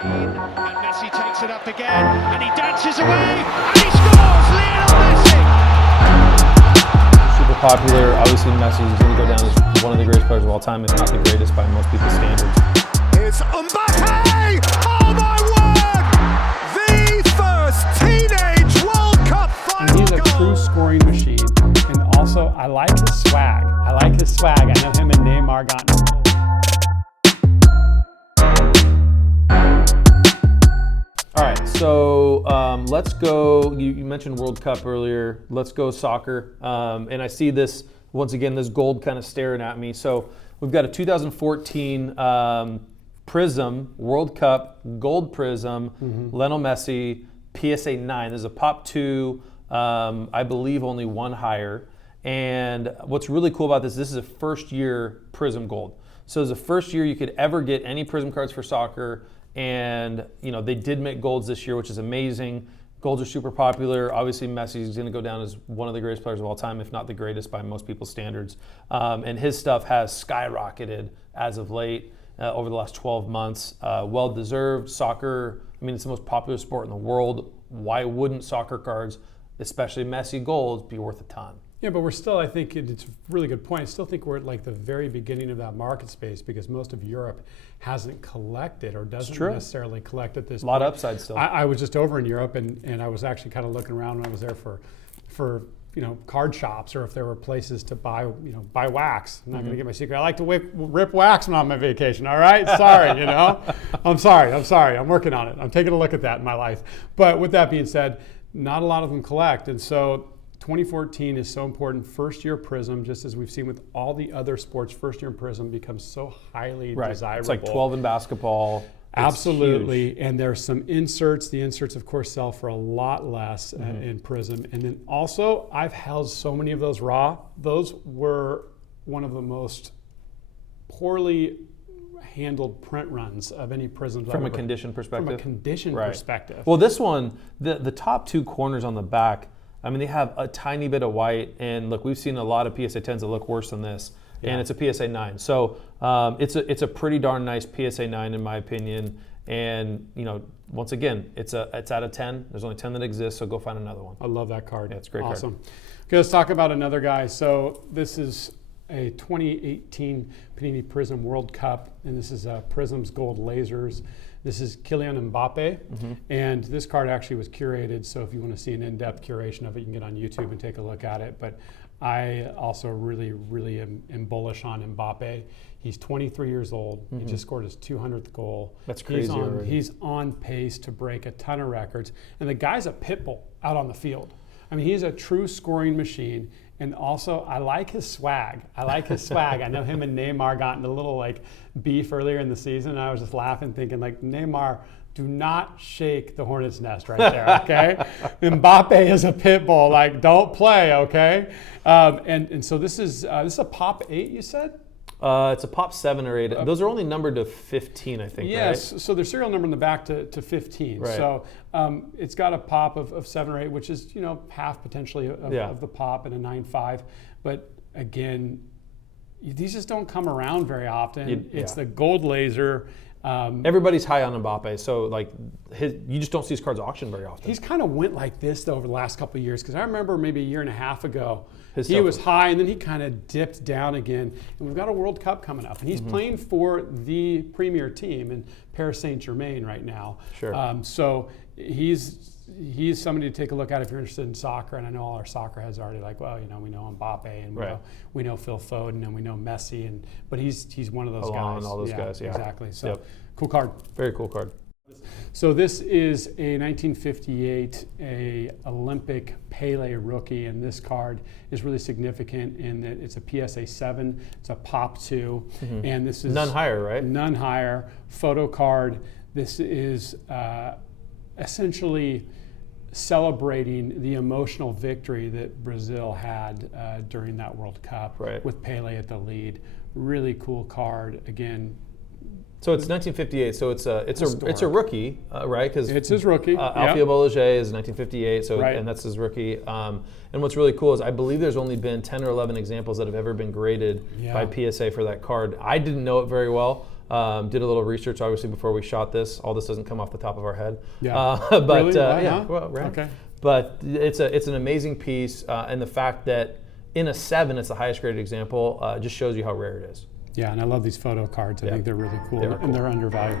And Messi takes it up again, and he dances away, and he scores! Lionel Messi! Super popular. Obviously, Messi is going to go down as one of the greatest players of all time, if not the greatest by most people's standards. It's Mbappe! Oh my word! The first teenage World Cup final He's a true scoring machine, and also I like his swag. I know him and Neymar got in a little. All right, so let's go. You mentioned World Cup earlier. Let's go soccer. And I see this, once again, this gold kind of staring at me. So we've got a 2014 Prizm World Cup gold Prizm, Lionel Messi, PSA 9. There's a Pop 2, I believe only one higher. And what's really cool about this is a first year Prizm gold. So it's the first year you could ever get any Prizm cards for soccer. And they did make golds this year, which is amazing. Golds are super popular. Obviously, Messi is going to go down as one of the greatest players of all time, if not the greatest by most people's standards. And his stuff has skyrocketed as of late over the last 12 months. Well deserved. Soccer, it's the most popular sport in the world. Why wouldn't soccer cards, especially Messi golds, be worth a ton? Yeah, but we're still, I think it's a really good point. I still think we're at like the very beginning of that market space because most of Europe hasn't collected or doesn't necessarily collect at this point. A lot of upside still. I was just over in Europe and I was actually kind of looking around when I was there for card shops, or if there were places to buy wax. I'm not going to get my secret. I like to rip wax when I'm on vacation, all right? Sorry, I'm sorry. I'm working on it. I'm taking a look at that in my life. But with that being said, not a lot of them collect. And so 2014 is so important. First year Prizm, just as we've seen with all the other sports, first year Prizm becomes so highly desirable. It's like 12 in basketball. Absolutely. And there's some inserts. The inserts, of course, sell for a lot less in Prizm. And then also, I've held so many of those raw. Those were one of the most poorly handled print runs of any Prizms. From a condition perspective? From a condition perspective. Well, this one, the top two corners on the back, they have a tiny bit of white, and look, we've seen a lot of PSA 10s that look worse than this, and it's a PSA 9. So it's a pretty darn nice PSA 9 in my opinion. And once again, it's out of 10. There's only 10 that exist, so go find another one. I love that card. Yeah, it's a great awesome. card. Okay, let's talk about another guy. So this is a 2018 Panini Prizm World Cup, and this is Prizm's Gold Lasers. This is Kylian Mbappe, and this card actually was curated, so if you want to see an in-depth curation of it, you can get on YouTube and take a look at it. But I also really am bullish on Mbappe. He's 23 years old. He just scored his 200th goal. That's crazy. He's on pace to break a ton of records, and the guy's a pit bull out on the field. He's a true scoring machine. And also, I like his swag. I know him and Neymar got into a little beef earlier in the season. And I was just laughing, thinking Neymar, do not shake the hornet's nest right there, okay? Mbappe is a pit bull. Don't play, okay? And so this is a Pop 8, you said? It's a Pop 7 or 8. Those are only numbered to 15, I think, yes, right? So there's serial number in the back to 15. Right. So it's got a Pop of 7 or 8, which is, half potentially of the Pop, and a 9.5. But again, these just don't come around very often. It's the gold laser. Everybody's high on Mbappe, so you just don't see his cards auctioned very often. He's kind of went like this though over the last couple of years, because I remember maybe a year and a half ago, he was high and then he kind of dipped down again. And we've got a World Cup coming up, and he's playing for the premier team in Paris Saint-Germain right now. Sure. So he's somebody to take a look at if you're interested in soccer. And I know all our soccer heads are already we know Mbappe, and we know Phil Foden, and we know Messi, but he's one of those guys. All those guys, yeah. Exactly. So cool card. Very cool card. So this is a 1958 Olympic Pele rookie, and this card is really significant in that it's a PSA 7, it's a Pop 2, and this is none higher, right? None higher. Photo card. This is essentially celebrating the emotional victory that Brazil had during that World Cup with Pele at the lead. Really cool card. Again. So it's 1958. So it's a rookie, right? Because it's his rookie. Alfio Bolliger is 1958. So and that's his rookie. And what's really cool is I believe there's only been 10 or 11 examples that have ever been graded by PSA for that card. I didn't know it very well. Did a little research, obviously, before we shot this. All this doesn't come off the top of our head. Yeah. But really? yeah, Huh? well, right. Okay. But it's an amazing piece, and the fact that in a 7, it's the highest graded example, just shows you how rare it is. Yeah, and I love these photo cards. I think they're really cool, They are and they're undervalued.